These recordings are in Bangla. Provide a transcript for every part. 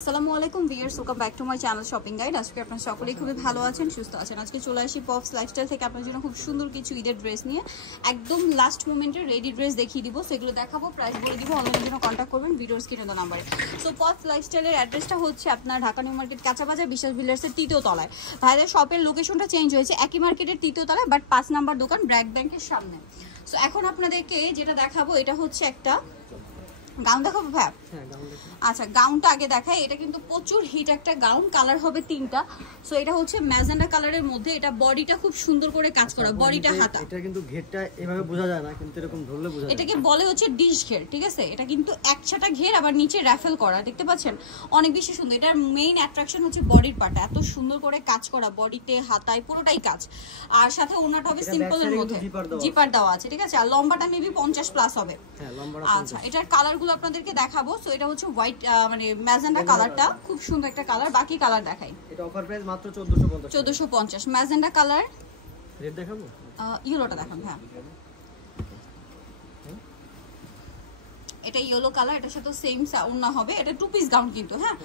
আসসালামু আলাইকুম viewers, welcome back to my channel shopping guide. আজকে আপনারা সকলেই খুবই ভালো আছেন, সুস্থ আছেন। আজকে চলে আসি পপস লাইফস্টাইল থেকে আপনার জন্য খুব সুন্দর কিছু ঈদের ড্রেস নিয়ে। একদম লাস্ট মোমেন্টের রেডি ড্রেস দেখিয়ে দিব, সেগুলো দেখাবো, প্রাইস বলে দিব। অনলাইনের জন্য কন্ট্যাক্ট করবেন ভিডিওর স্ক্রিনে দেওয়া নাম্বারে। সো পপস লাইফস্টাইলের অ্যাড্রেসটা হচ্ছে আপনার ঢাকা নিউ মার্কেট কাঁচাবাজার বিশ্বাস বিল্ডার্সের 3য় তলায়। ভাইদের শপের লোকেশনটা চেঞ্জ হয়েছে, একই মার্কেটের 3য় তলায়, বাট 5 নাম্বার দোকান ব্র্যাক ব্যাংকের সামনে। সো এখন আপনাদেরকে যেটা দেখাবো এটা হচ্ছে একটা গাউন দেখাবো ভাই। আচ্ছা, গাউনটা আগে দেখাই। এটা কিন্তু প্রচুর হিট একটা গাউন, কালার হবে 3টা। সো এটা হচ্ছে ম্যাজেন্ডা কালারের মধ্যে, এটা বডিটা খুব সুন্দর করে কাজ করা, বডিটা হাতা। এটা কিন্তু ঘেরটা এভাবে বোঝা যায় না, কিন্তু এরকম ধরলে বোঝা যায়। এটাকে বলে হচ্ছে ডিশ ঘের, ঠিক আছে? এটা কিন্তু একছাটা ঘের, আবার নিচে রাফেল করা, দেখতে পাচ্ছেন? অনেক বেশি সুন্দর। এটার মেইন অ্যাট্রাকশন হচ্ছে বডির পার্টটা, এত সুন্দর করে কাজ করা, বডিতে হাতায় পুরোটাই কাজ। আর সাথে ওনাটা হবে সিম্পলের মধ্যে, জিপার দেওয়া আছে, ঠিক আছে? আর লম্বাটা মেবি 50 প্লাস হবে। হ্যাঁ, লম্বাটা 50। আচ্ছা, এটার কালারগুলো আপনাদেরকে দেখাবো। সো এটা হচ্ছে হোয়াইট, মানে ম্যাজেন্ডা কালারটা খুব সুন্দর একটা কালার। বাকি কালার দেখাই। এটা অফার প্রাইস মাত্র 1450। 1450 ম্যাজেন্ডা কালার। রেড দেখাবো? ইয়েলোটা দেখান। হ্যাঁ, এটা ইয়েলো কালার, এটার সাথে সেম ওড়না হবে। এটা 2 পিস গাউন কিন্তু। হ্যাঁ,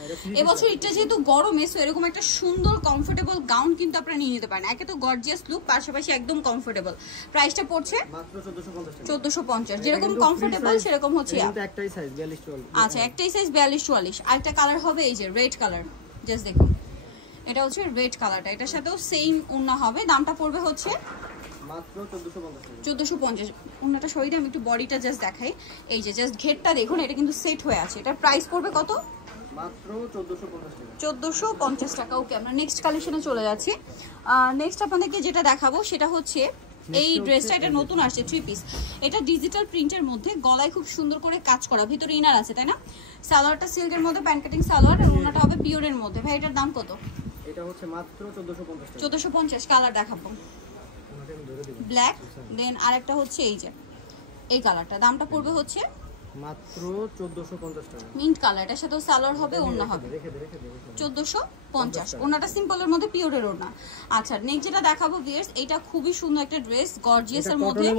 এবছর এটা যেহেতু গরমে, সো এরকম একটা সুন্দর কমফোর্টেবল গাউন কিন্তু আপনারা নিয়ে নিতে পারেন। একে তো গর্জিয়াস লুক, পাশাপাশি একদম কমফোর্টেবল। প্রাইসটা পড়ছে মাত্র 1450। 1450, যেরকম কমফোর্টেবল সেরকম হচ্ছে। কিন্তু একটাই সাইজ 42-44। আচ্ছা, একটাই সাইজ 42-44। আরেকটা কালার হবে এই যে রেড কালার, জাস্ট দেখুন। এটা হচ্ছে রেড কালারটা, এটার সাথেও সেম ওড়না হবে। দামটা পড়বে হচ্ছে মাত্র 1450। 1450। ওড়নাটা সরিয়ে আমি একটু বডিটা জাস্ট দেখাই। এই যে জাস্ট ঘেরটা দেখুন, এটা কিন্তু সেট হয়ে আছে। এটার প্রাইস পড়বে কত? মাত্র 1450 টাকা। 1450 টাকা। ওকে, আমরা নেক্সট কালেকশনে চলে যাচ্ছি। নেক্সট আপনাদেরকে যেটা দেখাবো সেটা হচ্ছে এই ড্রেসটা। এটা নতুন আসছে 3 পিস। এটা ডিজিটাল প্রিন্টের মধ্যে, গলায় খুব সুন্দর করে কাজ করা, ভিতরে ইনার আছে, তাই না? সালোয়ারটা সিল্কের মধ্যে, প্যান্ট কাটিং সালোয়ার, আর ওড়নাটা হবে পিওরের মধ্যে। ভাই এটার দাম কত? এটা হচ্ছে মাত্র 1450 টাকা। 1450। কালার দেখাবো, ব্ল্যাক, দেন আরেকটা হচ্ছে এই যে এই কালারটা। দামটা পড়বে হচ্ছে মাত্র 1450 টাকা। মিন্ট কালার, এটার সাথেও সালোয়ার হবে, ওড়না হবে। 1450। ওড়নাটা সিম্পলের মধ্যে, পিওরের ওড়না। আচ্ছা, নেক্সট যেটা দেখাবো ভিউয়ার্স, এটা খুবই সুন্দর একটা ড্রেস, গর্জিয়াসের মধ্যে।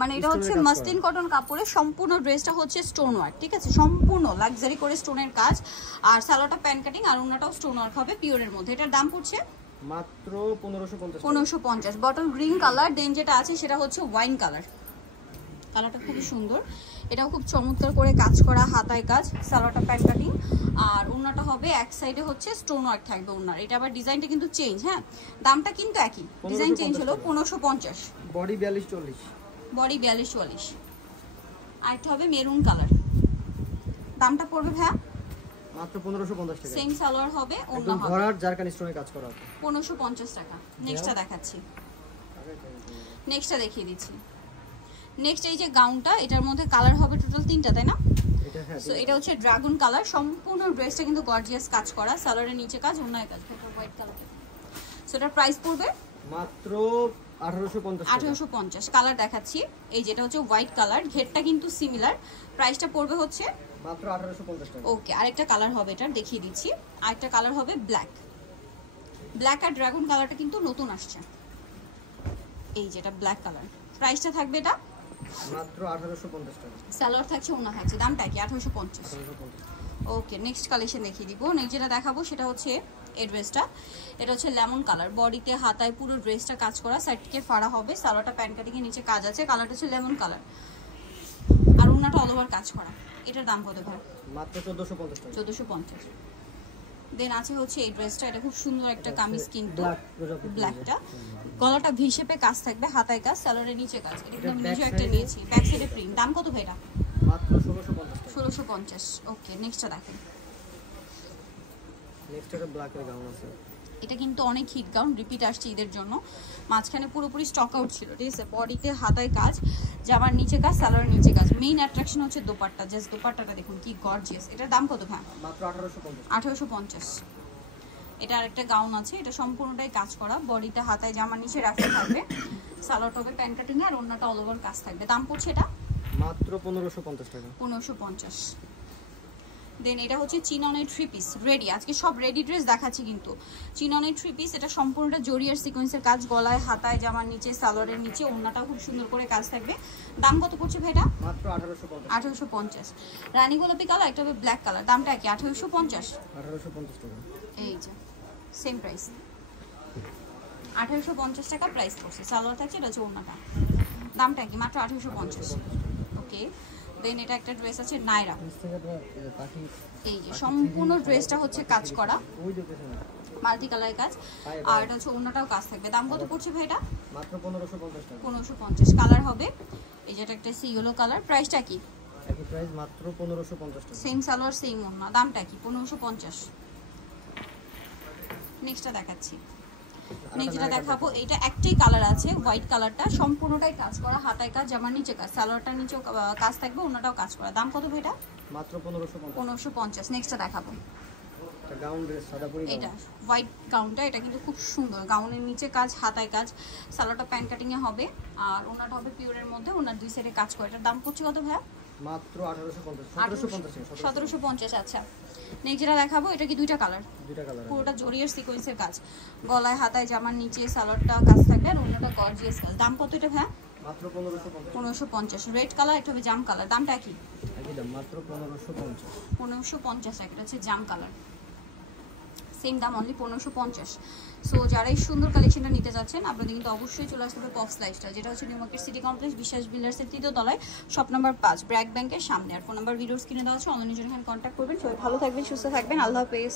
মানে এটা হচ্ছে মাসলিন কটন কাপড়ে, সম্পূর্ণ ড্রেসটা হচ্ছে স্টোন ওয়ার্ক, ঠিক আছে? সম্পূর্ণ লাক্সারি করে স্টোনের কাজ। আর সালোয়ারটা প্যান্ট কাটিং, আর ওড়নাটাও স্টোন ওয়ার্ক হবে পিওরের মধ্যে। এটার দাম পড়ছে মাত্র 1550। 1550। বটল গ্রিন কালার, দেন যেটা আছে সেটা হচ্ছে ওয়াইন কালার। কালারটা খুবই সুন্দর, এটাও খুব চমৎকার করে কাজ করা, হাতায় কাজ, সালোয়ারটা প্যান্ট কাটিং, আর ওড়নাটা হবে এক সাইডে হচ্ছে স্টোন ওয়ার্ক থাকবে ওড়নার। এটা আবার ডিজাইনটা কিন্তু চেঞ্জ। হ্যাঁ, দামটা কিন্তু একই, ডিজাইন চেঞ্জ হলো। 1550। বডি 42-44। বডি 42-44। আরেকটা হবে মেরুন কালার। দামটা পড়বে ভাইয়া মাত্র 1550 টাকা। সেম সালোয়ার হবে, ওড়না হবে। ভরাট জারকান স্টোনে কাজ করা হবে। 1550 টাকা। নেক্সটটা দেখাচ্ছি, নেক্সটটা দেখিয়ে দিচ্ছি। নেক্সট এই যে গাউনটা, এটার মধ্যে কালার হবে টোটাল 3টা, তাই না? সো এটা হচ্ছে ড্রাগন কালার। সম্পূর্ণ ড্রেসটা কিন্তু গর্জিয়াস কাজ করা, সালোয়ারের নিচে কাজ, ওড়নায় কাজ, হোয়াইট কালার। সো এটার প্রাইস পড়বে মাত্র 1850 টাকা। 1850। কালার দেখাচ্ছি, এই যেটা হচ্ছে হোয়াইট কালার, ঘেরটা কিন্তু সিমিলার। প্রাইসটা পড়বে হচ্ছে মাত্র 1850 টাকা। ওকে, আরেকটা কালার হবে, এটা দেখিয়ে দিচ্ছি। আরেকটা কালার হবে ব্ল্যাক। ব্ল্যাক আর ড্রাগন কালারটা কিন্তু নতুন আসছে, এই যেটা ব্ল্যাক কালার। প্রাইসটা থাকবে এটা মাত্র 1850 টাকা। সালোয়ার থাকছে, ওড়না থাকছে, দামটা কি? 1850। ওকে, নেক্সট কালেকশন দেখিয়ে দিব। নেক্সট যেটা দেখাবো সেটা হচ্ছে এই ড্রেসটা। এটা হচ্ছে লেমন কালার, বডিতে হাতায় পুরো ড্রেসটা কাজ করা, সাইড থেকে ফাড়া হবে, সালোয়ারটা প্যান্ট কাটিং এর নিচে কাজ আছে। কালারটা হচ্ছে লেমন কালার, আর ওড়নাটা অল ওভার কাজ করা। এটার দাম কত ভাই? মাত্র 1450 টাকা। 1450। দেন আছে হচ্ছে এই ড্রেসটা, এটা খুব সুন্দর একটা কামিজ কিন্তু, ব্ল্যাকটা, গলাটা ভি শেপে কাজ থাকবে, হাতায় কাজ, সালোয়ারের নিচে কাজ। এটা কিন্তু আমি নিজে একটা নিয়েছি, ব্যাক সাইডে প্রিন্ট। দাম কত ভাই এটা? মাত্র 1650 টাকা। 1650। ওকে, নেক্সটটা দেখেন। নেক্সট একটা ব্ল্যাক এর গাউন আছে। এটা কিন্তু অনেক হিট গাউন, রিপিট আসছে ঈদের জন্য। মাঝখানে পুরোপুরি স্টক আউট ছিল, ঠিক আছে? বডিতে হাতায় কাজ, জামার নিচে কাজ, সালোয়ারের নিচে কাজ। মেইন অ্যাট্রাকশন হচ্ছে দোপাট্টা, জাস্ট দোপাট্টাটা দেখুন কি গর্জিয়াস। এটার দাম কত ভাই? মাত্র 1850। 1850। এটা আরেকটা গাউন আছে, এটা সম্পূর্ণটাই কাজ করা, বডিতে হাতায় জামার নিচে রাখতে থাকবে, সালোয়ার হবে প্যান্ট কাটিং, আর ওড়নাটা অল ওভার কাজ থাকবে। দাম পড়ছে এটা মাত্র 1550 টাকা। 1550। দেন এটা হচ্ছে চিননের 3 পিস রেডি, আজকে সব রেডি ড্রেস দেখাচ্ছি কিন্তু। চিননের 3 পিস, এটা সম্পূর্ণটা জরিয়ার সিকোয়েন্সের কাজ, গলায় হাতায় জামার নিচে সালোয়ারের নিচে ওড়নাটাও খুব সুন্দর করে কাজ থাকবে। দাম কত পড়ছে ভাই এটা? মাত্র 1850 1850। রানী গোলাপি কালার, একটা হবে ব্ল্যাক কালার, দামটা কি? 1850 টাকা। এই যে সেম প্রাইস 1850 টাকা প্রাইস পড়ছে। সালোয়ার থাকছে, এটা হচ্ছে ওড়নাটা, দামটা কি? মাত্র 1850। ওকে, দেন এটা একটা ড্রেস আছে নাইরা, এই যে সম্পূর্ণ ড্রেসটা হচ্ছে কাজ করা মাল্টি কালারের কাজ, আর এটা হচ্ছে ওড়নাটাও কাজ থাকবে। দাম কত পড়ছে ভাই এটা? মাত্র 1550 টাকা। 1550 কালার হবে, এই যেটা একটা ইয়েলো কালার, প্রাইসটা কি? একই প্রাইস, মাত্র 1550 টাকা। সেম সালোয়ার সেম ওড়না, দামটা কি? 1550। নেক্সটটা দেখাচ্ছি, নেক্সটটা দেখাবো, এটা একটাই কালার আছে হোয়াইট কালারটা, সম্পূর্ণটাই কাজ করা, হাতায় কাজ জামার নিচে কাজ, সালোয়ারটার নিচেও কাজ থাকবে, ওড়নাটাও কাজ করা। দাম কত ভাই এটা? মাত্র 1550। 1550। নেক্সটটা দেখাবো, এটা গাউন ড্রেস, সাদা পরি এটা হোয়াইট গাউনটা, এটা কিন্তু খুব সুন্দর, গাউনের নিচে কাজ, হাতায় কাজ, সালোয়ারটা প্যান্ট কাটিং এ হবে, আর ওনাটা হবে পিওরের মধ্যে, ওনার দুই সাইডে কাজ করে। এটার দাম পড়ছে কত ভাইয়া? মাত্র 1850 1750। আচ্ছা, নেক্সট যেটা দেখাবো, এটা কি দুইটা কালার? দুইটা কালার, পুরোটা জরিয়ার সিকোয়েন্সের কাজ, গলায় হাতায় জামার নিচে সালোয়ারটা কাজ থাকবে, আর ওনাটা গর্জিয়াস কাজ। দাম কত এটা ভাইয়া? মাত্র 1550। 1550। রেড কালার, একটা হবে জাম কালার, দামটা কি? একই দাম, মাত্র 1550। 1550 টাকা, এটা হচ্ছে জাম কালার, সেম দাম অনলি 1550। সো যারা এই সুন্দর কালেকশনটা নিতে যাচ্ছেন আপনাদের কিন্তু অবশ্যই চলে আসতে হবে পপস লাইফস্টাইল, যেটা হচ্ছে নিউ মার্কেট সিটি কমপ্লেক্স, বিশ্বাস বিল্ডার্সের 3য় তলায়, শপ নাম্বার 5, ব্র্যাক ব্যাংকের সামনে। আর ফোন নাম্বার ভিডিওস কিনে দেওয়া হচ্ছে, অনলাইনে জন্য এখানে কন্ট্যাক্ট করবেন। সবাই ভালো থাকবেন, সুস্থ থাকবেন, আল্লাহ হাফেজ।